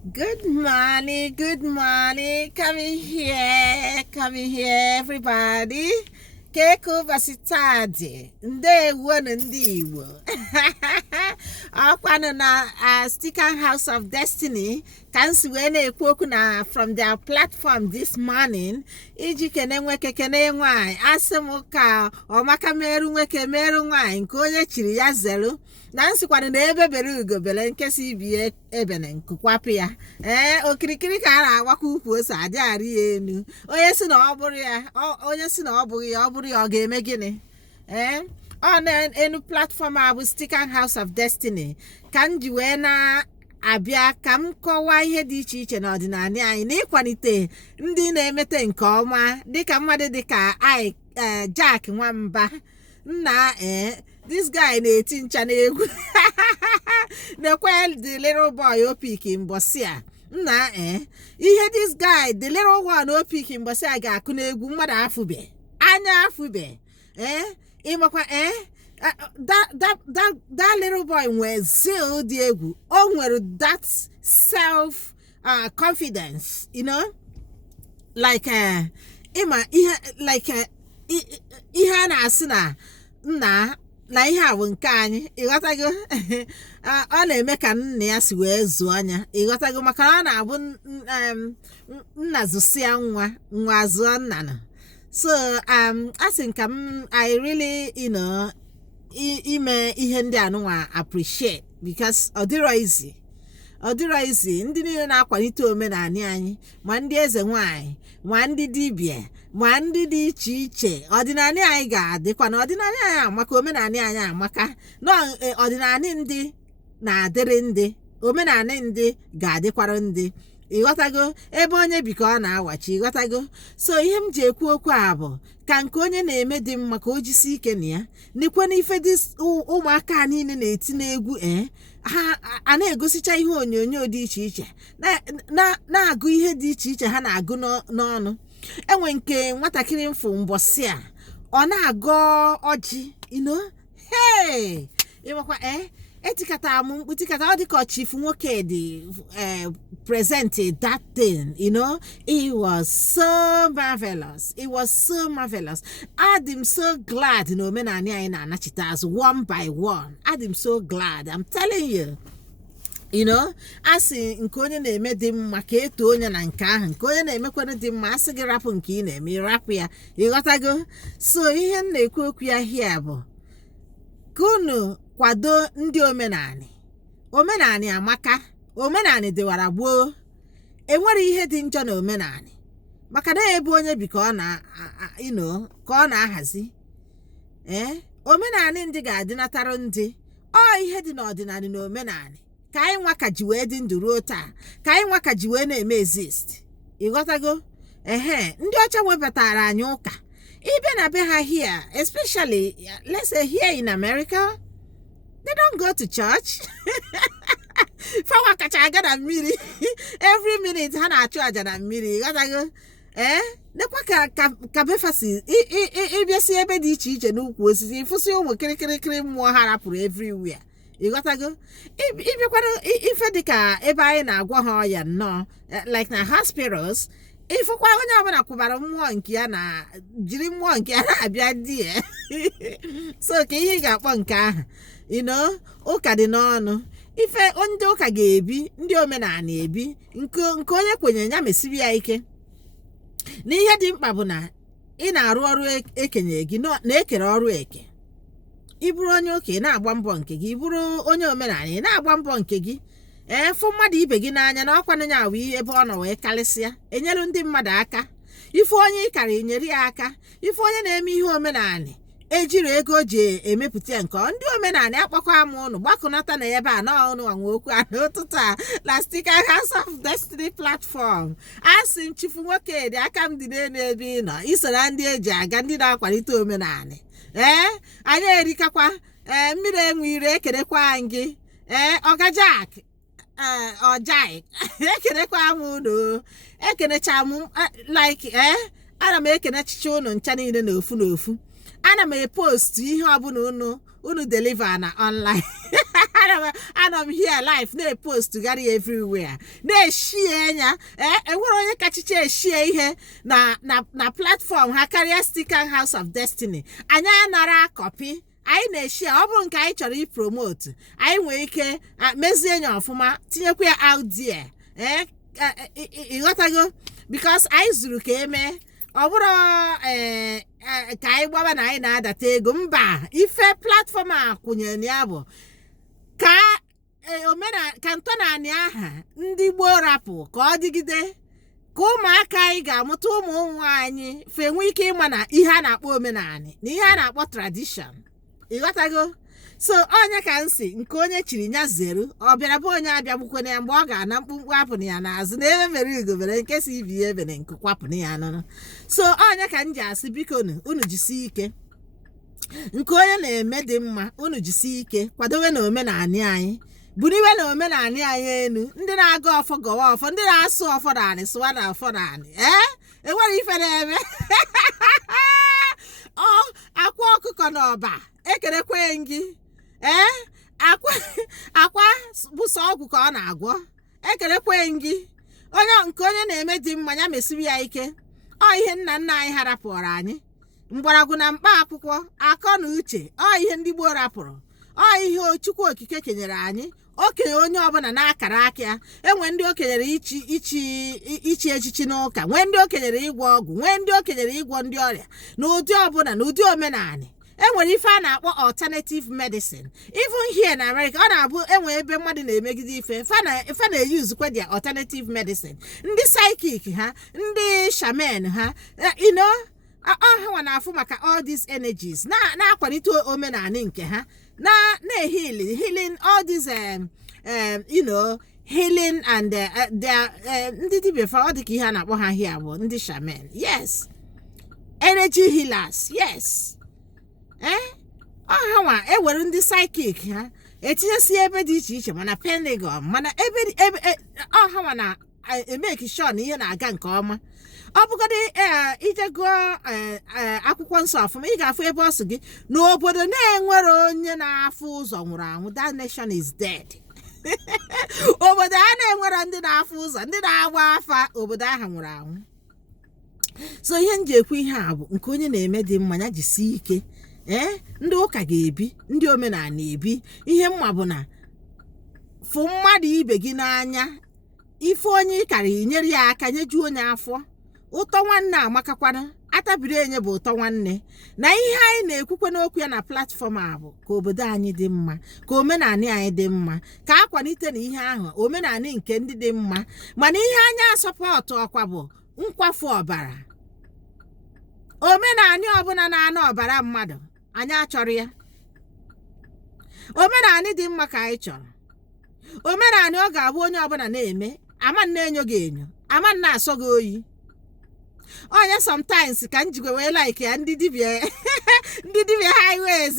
Good morning, good morning. Come in here, everybody. Keku Vasitadi. Ndewo ndị Igbo. Ọkwanụ na Sticker House of Destiny. Kansi wee na-ekwu okwu na from their platform this morning. Iji kene nweke kene nwanyị. Asị m ka ọmaka merụ nweke merụ nwanyị nke onye chiri ya zelu. Na nsikwana na ebe bere ugo bele nkesi ibie ebene nkukwapụ ya okirikiri ka a na-agwakwa ukwu ose adị arị ya enu onye si na ọ bụrụ ya onye si na ọ bụghị ya ọ ga-eme gịnị ọ na enu platform a bụ Sticker House of Destiny ka m ji wee na-abịa ka m kọwaa ihe dị iche iche n'ọdịnala anyị na ịkwalite ndị na-emete nke ọma dịka mmadụ dịka Jack Nwamba nna this guy na-eti ncha n'egwu na-ekwe the little boy opik mbọsị a nna ihe this guy the little one opik mbọsị a ga-akụ n'egwu mmadụ afụbe anya afụbe ịmakwa that little boy nwere zeal dị egwu o nwere that self confidence like ịma ihe like ihe a na-asị na nna na ihe a bụ nke anyị ịghọtago ọ na-eme ka nna ya si wee zuo anya ịghọtago maka na ọ na-abụ nna zụsịa nwa zụọ nnana so asị nka m I really ime ihe ndị anụnwa appreciate because ọ dịrọ izi ndị niile na-akwalite omenala anyị ma ndị eze nwanyị ma ndị dibịa ma ndị dị iche iche ọdịnala anyị ga-adịkwa na ọdịnala anyị amaka omenala anyị amaka na ọdịnala ndị na-adịrị ndị omenala ndị ga-adịkwara ndị ịghọtago ebe onye bi ka ọ na-awachi ịghọtago so ihe m ji ekwu okwu a bụ ka nke onye na-eme dị mma ka o jisi ike na ya n'ikwe n'ife dị ụmụaka niile na-eti n'egwu ha a na-egosicha ihe onyonyo dị iche iche na-agụ ihe dị iche iche ha na-agụ n'ọnụ enwe nke nwatakịrị mfụ mbọsị a ọ na-agọ ọjị ịmakwa etikata m mkputikata ọ dịka chief nwoke dị presented that thing it was so marvelous I'm so glad na omenala anyị na-anachite azụ one by one I'm so glad I'm telling you asị nke onye na-eme dị mma ka eto onye na nke ahụ nke onye na-emekwana dị mma asị gị rapụ nke ị na-eme rapụ ya ịghọtago so ihe m na-ekwu okwu ya hie bụ ka unu kwado ndị omenala amaka omenala dịwara gboo enwere ihe dị njọ na omenala maka na ebe onye bi ka ọ na-ahazi omenala ndị ga-adịnatara ndị ihe dị n'ọdịnala na omenala ka anyị nwa ka ji wee dị ndụ ruo taa ka anyị nwa ka ji wee na-eme exist ịghọtago ndị ọcha webatara anyị ụka ibe na be ha here especially let's say here in America they don't go to church fawa kacha aga na mmiri every minute ha na-achụ aja na mmiri ịghọtago nekwa ka befasi ịbịasi ebe dị iche iche n'ukwu osisi ịfụsị ụmụ kịrịkịrịkịrị mmụọ ha rapụrụ everywhere ịghọtago ịbịakwara ife dịka ebe anyị na-agwọ ha ọya nnọọ like na hospitals ifụkwa onye ọbụla kwụbara mmụọ nke ya na jiri mmụọ nke ya na-abịa di ya so ka ihe ị ga-akpọ nke ahụ ụka dị n'ọnụ ife ndị ụka ga-ebi ndị omenala ebi nke onye kwenye ya mesiri ya ike na ihe dị mkpa bụ na ị na-arụ ọrụ ekenye gị na-ekere ọrụ eke ịbụrụ onye okenye na-agba mbọ nke gị ịbụrụ onye omenala ị na-agba mbọ nke gị fụ mmadụ ibe gị n'anya na ọkwa n'anya awụ ebe ọ nọ wee karịsịa enyere ndị mmadụ aka ife onye ịkara enyere ya aka ife onye na-eme ihe omenala ejiri ego o ji emepụta ya nke ndị omenala akpakọ ama ụnụ gbakọnata na ebe a n'ọnụ anwa okwu a n'ụtụtụ a na Sticker House of Destiny platform asị m chifu nwoke dị aka m dị n'elu ebe ị nọ iso na ndị eji aga ndị na-akwalite omenala anyị erikakwa mmiri enwe ire ekerekwa gị ọga Jack ọjai ekenekwa m unu ekenecha m like ana m ekenechicha unu ncha niile n'ofu ana m post ihe ọbụla unu deliver na online and I'm here live na-post gari everywhere na-eshie nya enwere onye kachiche eshie ihe na platform ha karịa Sticker House of Destiny anya nara copy anyị na-eshie ọ bụrụ nke anyị chọrọ ipromote anyị nwee ike mezie nya ọfụma tinyekwa ya out there ịghọtago because anyị zuru ka eme ọ bụrụ ka anyị gbaba na anyị na-adata ego mba ife platform a kwụnyere ya bụ ka ka ntọnaanị aha ndị gboo rapụ ka ọ dịgide ka ụmụaka anyị ga-amụta ụmụ anyị fe nwee ike ịma na ihe a na-akpọ omenanị na ihe a na-akpọ tradition ịghọtago so onye ka nsị nke onye chiri nya zeru ọ bịara bụ onye abịagbukwana ya mgbe ọ ga-ana mkpụmkpụ apụna ya n'azụ na ebe mere ugo mere nke si ibi ebere nke kwapụna ya nụnụ so onye ka m ji asị biko unu jisie ike nke onye na-eme dị mma unu jisie ike kwadowe na omenanị anyị buniwe na omenanị anyị enu ndị na-aga ọfọ gọwa ọfọ ndị na-asụ ọfọ na anị sụwa na ọfọ na anị enwere ife na-eme akwa ọkụkọ n'ọba ekerekwe gị akwa bụ sọ ọgwụ ka ọ na-agwọ ekerekwe gị onye na-eme dị mma ya mesiri ya ike ọ ihe nna nna anyị harapụrụ anyị mgbọrọgwụ na mkpa akwụkwọ akọ na uche ọ ihe ndị gboo rapụrụ ọ ihe Chukwu okike kenyere anyị okenye onye ọbụla na-akara aka ya enwe ndị okenyere ichi echichi n'ụka nwee ndị okenyere ịgwọ ọgwụ nwee ndị okenyere ịgwọ ndị ọrịa n'ụdị ọbụla n'ụdị omenanị enwere ife a na-akpọ alternative medicine even here na America ọ na-abụ enwe ebe mmadụ na-emegide ife fa na-eyuzukwa their alternative medicine ndị psychic ha ndị shaman ha ha na-afụ maka all these energies na-akwalite omenanị nke ha healing all these healing and ndị dibịa fa ọ dị ka ihe a na-akpọ ha here bụ ndị shaman yes energy healers yes ọhanwa ewere ndị psychic ha etinyesi ebe dị iche iche mana Pentagon mana ebe ọhanwa na emeki sure na ihe na-aga nke ọma ọ bụgodị ije gụọ akwụkwọ nsọ ọfụma ị ga-afụ ebe ọsọ gị n'obodo na-enwere onye na-afụ ụzọ nwụrụ anwụ that nation is dead obodo a na-enwere ndị na-afụ ụzọ ndị na-agba afa obodo ahụ nwụrụ anwụ so ihe m ji ekwu ihe a bụ nke onye na-eme dị mma ya jisie ike ndị ụka ga-ebi ndị omenala ebi ihe mma bụ na fụ mmadụ ibe gị n'anya ife onye ịkara nyere ya aka nyejuo onye afọ ụtọ nwanne amakakwana atabiri enye bụ ụtọ nwanne na ihe anyị na-ekwukwe n'okwu ya na platfọm a bụ ka obodo anyị dị mma ka omenala anyị dị mma ka akwalite na ihe ahụ omenala nke ndị dị mma mana ihe anyị asọpọtụ ọkwa bụ nkwafu ọbara omenala ọbụla na-ana ọbara mmadụ anyị achọrọ ya omenala dị mma ka anyị chọrọ omenala ọ ga-abụ onye ọbụla na-eme ama na-enyo gị enyo ama na-asọ gị oyi onye sometimes ka njikwa wee like ya ndị dibịa highways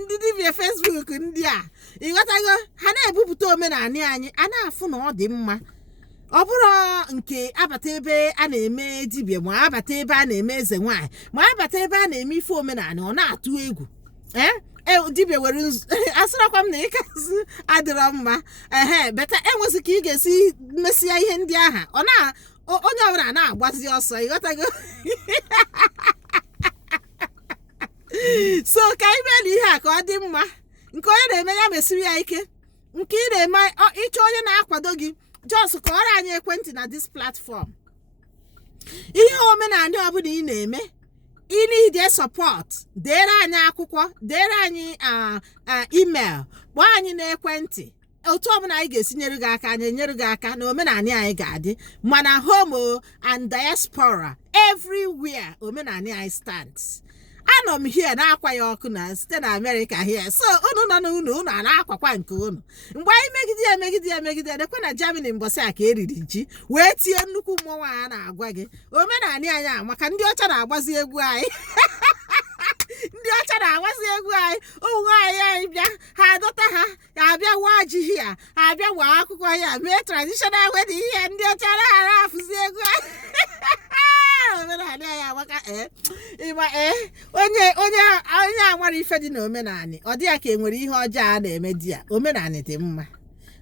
ndị dibịa Facebook ndị a ịghọtago ha na-ebupụta omenala anyị a na-afụ na ọ dị mma ọ bụrụ nke abata ebe a na-eme dibịa ma abata ebe a na-eme eze nwaanyị ma abata ebe a na-eme ife omenala ọ na-atụ egwu dibịa were asịrakwa m na ịkazụ adịrọ mma beta enwezi ka ị ga-esi mesịa ihe ndị aha onye ọbụla na-agbazi ọsọ ịghọtago so ka anyị mee na ihe a ka ọ dị mma nke onye na-eme ya mesiri ya ike nke ị na-eme ịchọ onye na-akwado gị just kọọrọ anyị ekwentị na this platform ihe omenala ọbụla ị na-eme ị need support dere anyị akwụkwọ dere anyị email kpọọ anyị n'ekwentị otu ọbụla anyị ga-esi nyere gị aka anyị nyere gị aka na omenala anyị ga-adị mana homo and diaspora everywhere omenala anyị stands anọ m here na-akwa ya ọkụ na site na America here so unu nọ n'unu unu a na-akwakwa nke unu mgbe anyị megide dekwe na Germany mbọsị a ka eriri ji wee tie nnukwu mmọnwụ a na-agwa gị omenala anyị maka ndị ọcha na-agbazi egwu anyị ndị ọcha na-agbazi egwu anyị ụmụ nwaanyị anyị bịa ha adọta ha abịa waa ji ya abịa waa akwụkwọ ya mee traditional wedding ihe ndị ọcha na-ara afụzi egwu anyị omenala ya amaka ịma onye amara ife dị na omenala ọ dị ya ka enwere ihe ọjọọ a na-eme di ya. Omenala dị mma.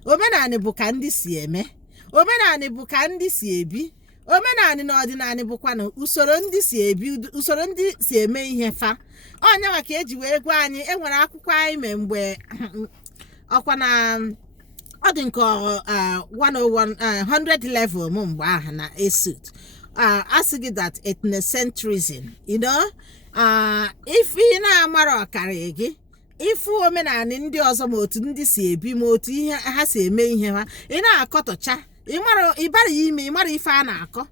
Omenala bụ ka ndị si eme. Omenala bụ ka ndị si ebi. Omenala na ọdịnala bụkwa na usoro ndị si ebi, usoro ndị si eme ihe fa. Onye maka eji wee gwa anyị enwere akwụkwọ anyị mee mgbe ọkwa na ọ dị nke 100 level m mgbe ahụ na esut asị gị that ethnocentrism, you know, if ị na-amara ọkara gị ifu omenala ndị ọzọ ma otu ndị si ebi ma otu ihe ha si eme ihe ha ị na-akọtọcha ịbara ime ịmara ife a na-akọ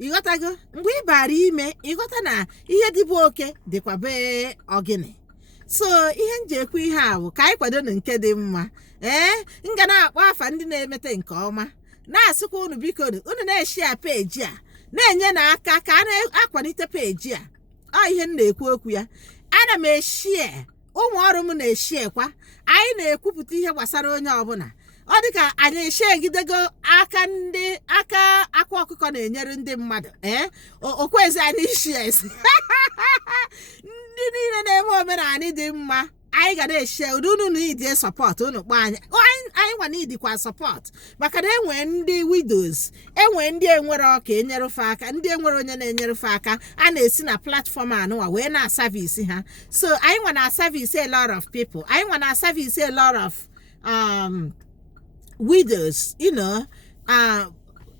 ịghọtago mgbe ị bara ime ịghọta na ihe dịbụ oke dịkwa be ogene. So ihe m ji ekwu ihe a bụ ka anyị kwado na nke dị mma m ga na-akpọ afa ndị na-emete nke ọma na-asịkwa unu biko unu na-eshia peji a na-enye na aka ka a na-akwalite peji a. Ọ ihe m na-ekwu okwu ya. Ana m eshie ụmụ ọrụ m na-eshie kwa anyị na-ekwupụta ihe gbasara onye ọbụla. Ọ dị ka anyị eshegidego aka akwa ọkụkọ na-enyere ndị mmadụ okwezi anyị shies ndị niile na-eme omenala dị mma anyị ga na-eshe unu n'idi sọpọt unu kpọ anyị nwa n'idikwa sọpọt maka na enwe ndị widows enwe ndị enwere ọka enyerefe aka ndị enwere onye na-enyerefe aka a na-esi na platfọm anụwa wee na-asavisi ha. So anyị nwa na-asavisi a lot of people. Anyị nwa na-asavisi a lot of widows, you know,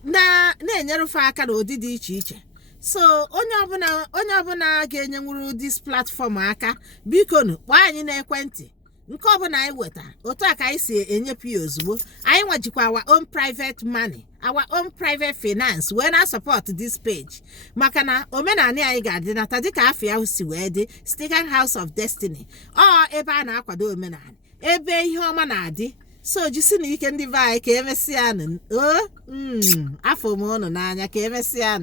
na-enyerefe aka n'ụdị dị iche iche. So onye ọbụla ga-enyenwuru this platform aka biko kpọọ anyị n'ekwentị nke ọbụla anyị weta otu a ka anyị si enyepu ya ozugbo. Anyị nwajikwa our own private money, our own private finance wee na support this page maka na omenala anyị ga-adị nata dịka afọ ya si wee dị Stickam House of Destiny. Ebe a na-akwado omenala, ebe ihe ọma na-adị. So jisi na ike ndị be anyị ka emesịa afọ m unu n'anya ka emesịa